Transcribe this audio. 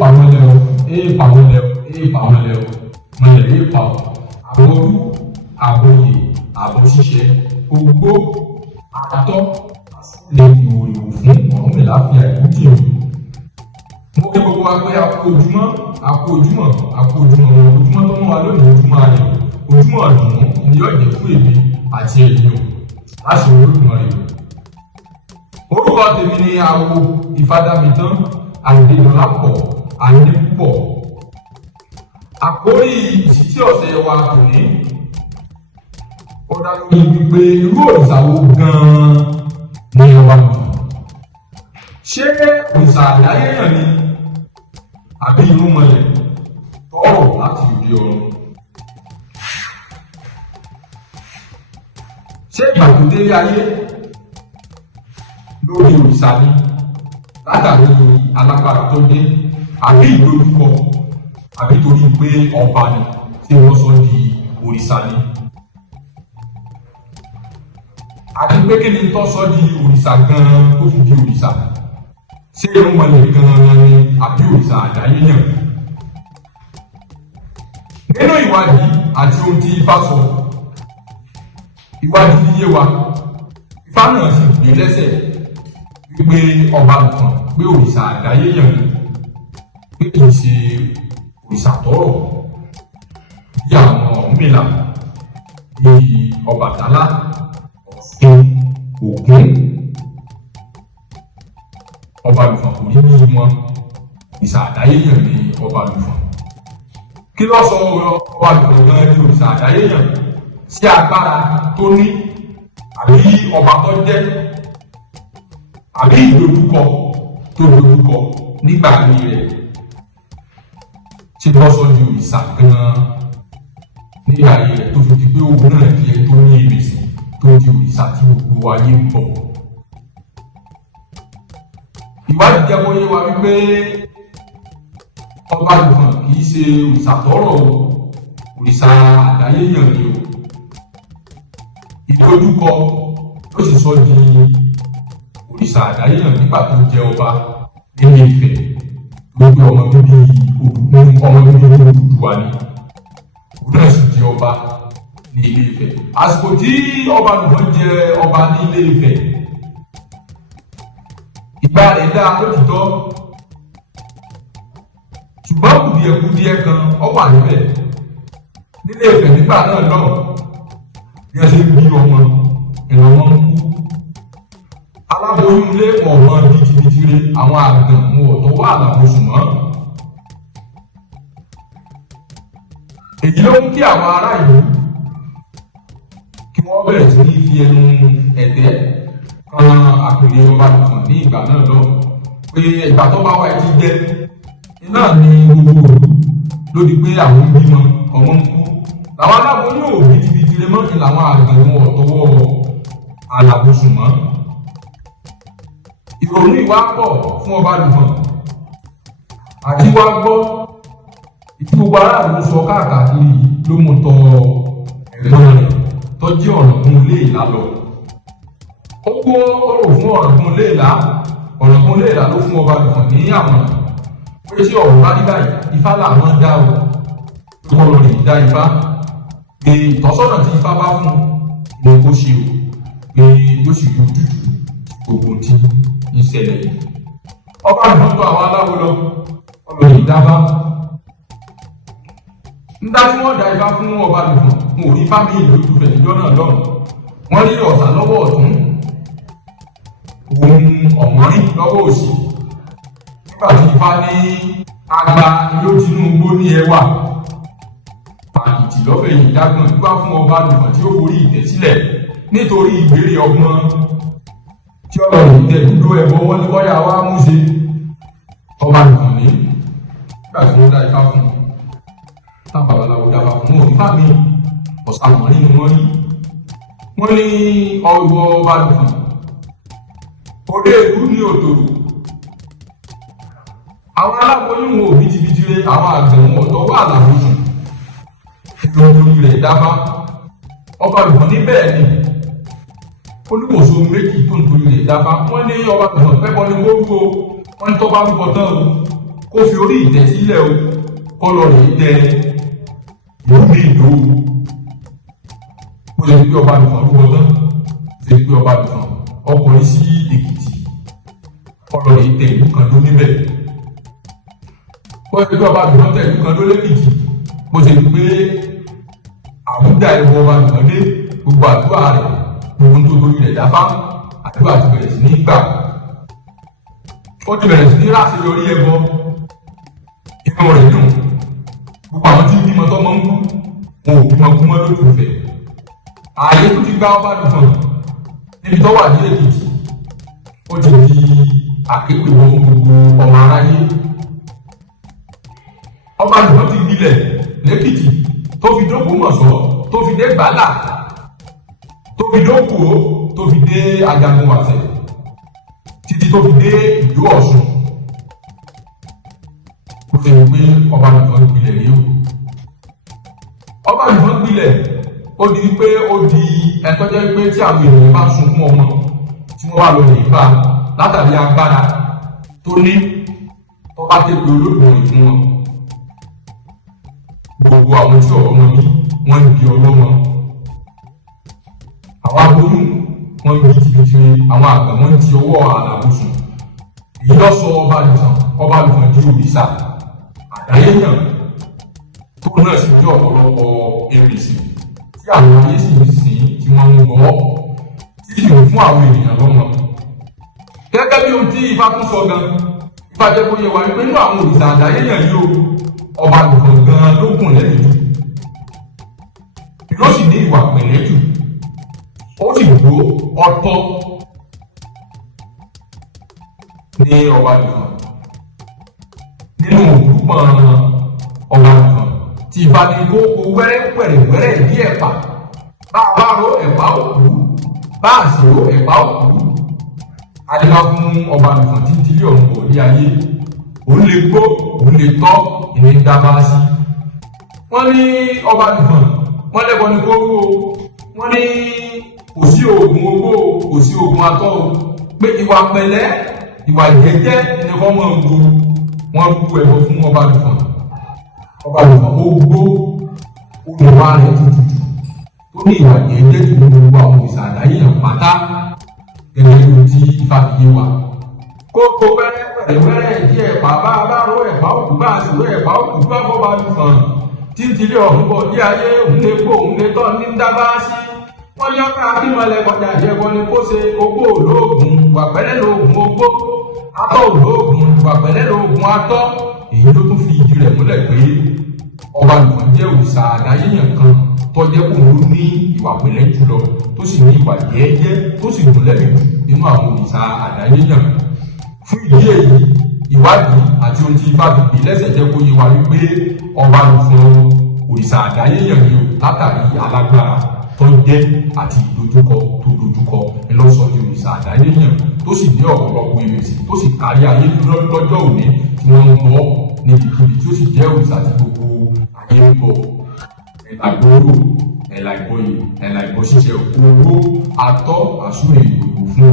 pàmòlẹ̀ o pàmòlẹ̀ o pàmòlẹ̀ o mọ̀lẹ̀ pa o àbòrú àbòyè àbòṣiṣẹ́ ogbó àtọ́ lè ìwòrìwò fún Ọ̀rúnmìlà fi àìkútì o. Mo kí gbogbo wa pé ojúmọ́ tó mọ́ wa lónìí ojúmọ́ ayọ̀ ojúmọ́ ọ̀dùnnú ni yóò jẹ́ fún èmi àti ẹ̀yin o láṣẹ Olódùmarè o. Orúkọ tèmi ni awo Ìfádàmìtán Àdèdọ́lápọ̀ Adépúpọ̀. Àkórí ìṣítí ọ̀sẹ̀ wa tòní ó dá lórí wípé irú òrìṣà wo gan-an ni ọba nìkan. Ṣé òrìṣà àdáyéyàn ni àbí irúnmọlẹ̀ tọ́rọ̀ láti òde ọ̀run? Ṣé ìgbà tó délé ayé lórí òrìṣà ni látàrí alágbára tó dé àbí ìdojúkọ àbí torí pé ọba ni tí wọ́n sọ di òrìṣà ni? Àti pé kí ni tó sọ di òrìṣà gan-an tó fi di òrìṣà? Ṣé irúnmọlẹ̀ gan-an ni àbí òrìṣà àdáyéyàn? Nínú ìwádìí àti ohun tí Ifá sọ, ìwádìí fi yé wa, Ifá náà sì gbé lẹ́sẹ̀ wípé ọba nìkan pé òrìṣà àdáyéyàn ni, pé kì í ṣe òrìṣà tọ́rọ̀ bí àwọn Ọ̀rúnmìlà bíi Ọbàtálá, Ọ̀ṣun, Ògún. Ọba Lùfọ̀n kò ní ní wọn, òrìṣà àdáyéyàn ni ọba Lùfọ̀n. Kí ló sọ ọba Lùfọ̀n gan di òrìṣà àdáyéyàn? Sí agbára tó ní àbí ọba tó jẹ́ àbí ìdojúkọ tó dojúkọ nígbà ayé rẹ̀? Ṣé ló sọ di òrìṣà gan-an nígbà ayé rẹ̀ tó fi di pé òun náà di ẹ tó ní ìrèsì tó di òrìṣà tí gbogbo ayé ń bọ̀? Ìwádìí jẹ́ kó yé wa wípé ọba Lùfọ̀n kì í ṣe òrìṣà tọ́rọ̀ o, òrìṣà àdáyéyàn ni o. Ìdojúkọ ló sì sọ di òrìṣà àdáyéyàn nígbà tó jẹ ọba nínú Ifẹ̀, gbogbo ọmọ bíbí Odùduwà ni òun náà sì di ọba ní Ilé Ifẹ̀. Àsìkò tí ọba Lùfọ̀n jẹ ọba ní Ilé Ifẹ̀, ìgbà rẹ̀ dá lótìtọ́, ṣùgbọ́n kùdìẹ̀kudiẹ kan ó wà níbẹ̀ nílé Ifẹ̀ nígbà náà lọ́wọ́. Bí wọ́n ṣe ń bí ọmọ ìran wọn ń kú, aláboyún ilé ọ̀mọ́ bìtìbìtìrẹ, àwọn àgàn wọn ò tó wà lábòsùn mọ́. Èyí ló mú kí àwọn ará ìlú kí wọ́n bẹ̀rẹ̀ sí ní fi ẹnu ẹ̀tẹ́ kan àpèrè ọba Lùfọ̀n ní ìgbà náà lọ, pé ìgbà tó bá wà ti jẹ iná ní gbogbo òru ló di pé àwọn ń bímọ ọmọ ń kú, làwọn aláboyún ò bìtìbìtìrẹ mọ́, kí làwọn àgbẹ̀ wọn ọ̀tọwọ́ alábòsùn mọ́. Ìrònú ìwà pọ̀ fún ọba Lùfọ̀n àti wá gbọ́ ìtí gbogbo aráàlú sọ káàkiri ló mú tọ ẹ̀gbọ́n rẹ̀ tó jẹ́ Ọ̀ràngún Iléèlá lọ. Ó kó ọ̀rọ̀ fún Ọ̀ràngún Iléèlá ló fún ọba Lùfọ̀n ní àmọ̀ràn pé tí ọ̀rọ̀ bá rí báyìí, Ifá làwọn dá o, tó kọ́ lọ rè dá Ifá, pé ìtọ́sọ́nà tí Ifá bá fún ni kó ṣe o, pé yóò sì rí ojútùú gbogbo tí ń ṣẹlẹ̀ yìí. Ọba Lùfọ̀n tó àwọn aláwo lọ ọlọ́run ìdáfá ń dá tí wọ́n dá Ifá fún ọba Lùfọ̀n, wọn ò rí fámìlì lójú Ifẹ̀ níjọ́ náà lọ́rùn. Wọ́n rí Ọ̀sà lọ́wọ́ ọ̀tún, òun Ọ̀wọ́nrín lọ́wọ́ òsì. Nígbà tí Ifá ní agba ló Tinúgbó ní ẹwà, pàkìtì lọ́fẹ̀yìn dágbọ̀n nígbà fún ọba Lùfọ̀n tí ó forí ìtẹ́ sílẹ̀ nítorí ìgbèrè ọgbọ́n tí ọlọ́run ìtẹ́ dúdú ẹ̀bọ wọn ní kọ́yà wá mú ṣe. Ọba Lùfọ̀n ní nígbà tí wọ́n dá Ifá fún un, táwọn babaláwo dáfá fún wọn, Ifá mi Ọ̀sà Ọ̀wọ́nrín ni wọ́n rí. Wọ́n ní ọwọ́ ọba Lùfọ̀n òde ìlú ní òtòrò, àwọn aláboyún wọn ò bìtìbìtìrẹ, àwọn àgbẹ̀ wọn ọ̀tọ̀ wà lábòsùn, ìròyìn rẹ̀ dáfá. Ọba Lùfọ̀n ní bẹ́ẹ̀ ni olùkóso méjì tó ń torí rẹ̀ dáfá. Wọ́n ní ọba Lùfọ̀n pẹ́bọ ní gbogbo, wọ́n ní tó bá rúbọ tán o kó fi orí ìtẹ́ sílẹ̀ o kọ́ lọ rèé tẹ ìlú mi ìlú ó ṣe pé ọba nìkan ló wọ́n tán ṣe pé ọba nìkan ọkùnrin sí Èkìtì kọ́ lọ rèé tẹ ìlú kan ló níbẹ̀ ó ṣe pé ọba nìkan tẹ ìlú kan ló lẹ́kìtì ó ṣe pé àwùjá ẹ̀wọ̀ ọba nìkan dé gbogbo àdúrà rẹ̀ gbogbo tó lórí rẹ̀ dáfá àdúrà ti bẹ̀rẹ̀ sí ní gbà ó ti bẹ̀rẹ̀ sí ní láti lórí ẹbọ inú rẹ̀ dùn gbogbo àwọn tí ń bímọ tọ́mọ ń kú wọn ò bímọ kú mọ́ lójú ìfẹ́ ààyè tó ti gbá ọba nìkan níbi tó wà ní Èkìtì ó ti di àkékpè wọn fún gbogbo ọmọ aráyé ọba nìkan ti gbilẹ̀ lẹ́kìtì tó fi d'Ógbómọ̀ṣọ́ tó fi dé Gbálà tó fi d'Ókòó tó fi dé Ajagunwàsẹ̀ títí tó fi dé ìlú Ọ̀ṣun ó ti rí pé ọba nìkan gbilẹ̀ rí o ọba nìkan gbilẹ̀ ó di pé ó di ẹ̀tọ́ jẹ́ pé tí àwọn ènìyàn bá sunkún ọmọ tí wọ́n wà lórí ìbá látàrí agbára tó ní tó bá tẹ̀pẹ́ Olódùmarè fún wọn gbogbo àwọn tí ọ̀rọ̀ wọn bí wọ́n ń di ọlọ́mọ àwọn aboyún wọ́n ń bí tìbìtìrì àwọn àgbà wọ́n ń di ọwọ́ àlàbùsùn èyí lọ sọ ọba nìkan di òrìṣà àdáyéyàn tó náà sì ní ọ̀pọ̀lọpọ̀ èrèsì tí àwọn ayé sì ń sìn tí wọ́n ń gbọ́ tí sì ń fún àwọn ènìyàn lọ́mọ gẹ́gẹ́ bí ohun tí Ifá tún sọ gan Ifá jẹ́ kó yé wa wípé nínú àwọn òrìṣà àdáyéyàn yìí o ọba nìkan gan ló gùn lẹ́yìn jù ló sì ní ìwà pẹ̀lẹ́ jù ó sì gbó ọtọ́ ní ọba nìkan nínú òkúpọ̀n ọba nìkan tí Ifá ní kó o wẹ́rẹ́ ìdí ẹ̀pà bá a bá ro ẹ̀pà òkú bá a sì ro ẹ̀pà òkú adébá fún ọba nìkan tí tílé ọ̀hún bọ̀ ní ayé òun lè gbó òun lè tọ́ ìní dábàá sí. wọ́n ní ọba nìkan wọ́n lẹ́bọ ní kó wó wọ́n ní kò sí oògùn owó kò sí oògùn atọ́ o pé ìwà pẹ̀lẹ́ ìwà jẹ́jẹ́ ni wọ́n máa ń gbó wọ́n gbó ẹbọ fún ọba nìkan ó gbó olùwà rẹ̀ tutù tó ní ìwà jẹ́jẹ́ tó gbogbo àwọn òrìṣà àdáyéyàn pátá gẹ́gẹ́ bí ti Ifá fi yé wa kókó wẹ́rẹ́ díẹ̀ bàbá abáró ẹ̀pá òkú bá a sì wé ẹ̀pá òkú bá fọba nìkan tí ń tilé ọ̀hún bọ̀ ní ayé òun lè gbó òun lè tọ́ ní dábàá sí wọ́n ní ọkà bímọlẹ̀ kọjá ìjẹ́bọ ni kó ṣe ogbó olóògùn wà pẹ̀lẹ́ lóògùn ogbó atọ́ olóògùn wà pẹ̀lẹ́ lóògùn atọ́ èyí ló tún fi ìdí rẹ̀ múlẹ̀ pé ọba nìkan jẹ́ òrìṣà àdáyéyàn kan tó jẹ́ kó ló ní ìwà pẹ̀lẹ́ jùlọ tó sì ní ìwà jẹ́ẹ́jẹ́ tó sì dùn lẹ́nu nínú àwọn òrìṣà àdáyéyàn fún ìdí èyí ìwádìí àti ohun tí Ifá fi gbé lẹ́sẹ̀ jẹ́ kó yé wa wípé ọba nìkan òrìṣà àdáyéyàn ni o látàrí alágbára tó jẹ́ àti ìdojúkọ tó dojúkọ ẹlọ́sọ ní òrìṣà àdáyéyàn tó sì ní ọ̀pọ̀lọpọ̀ ìrètí tó sì kárí ayé lọ́jọ́ òní tí wọ́n ń bọ́ níbikíbi tí ó sì jẹ́ òrìṣà tí gbogbo ayé ń bọ̀ ẹ̀làgbòrò ẹ̀làgbòyè ẹ̀làgbòṣiṣẹ́ owó atọ́ àsúrè ìgbòho fún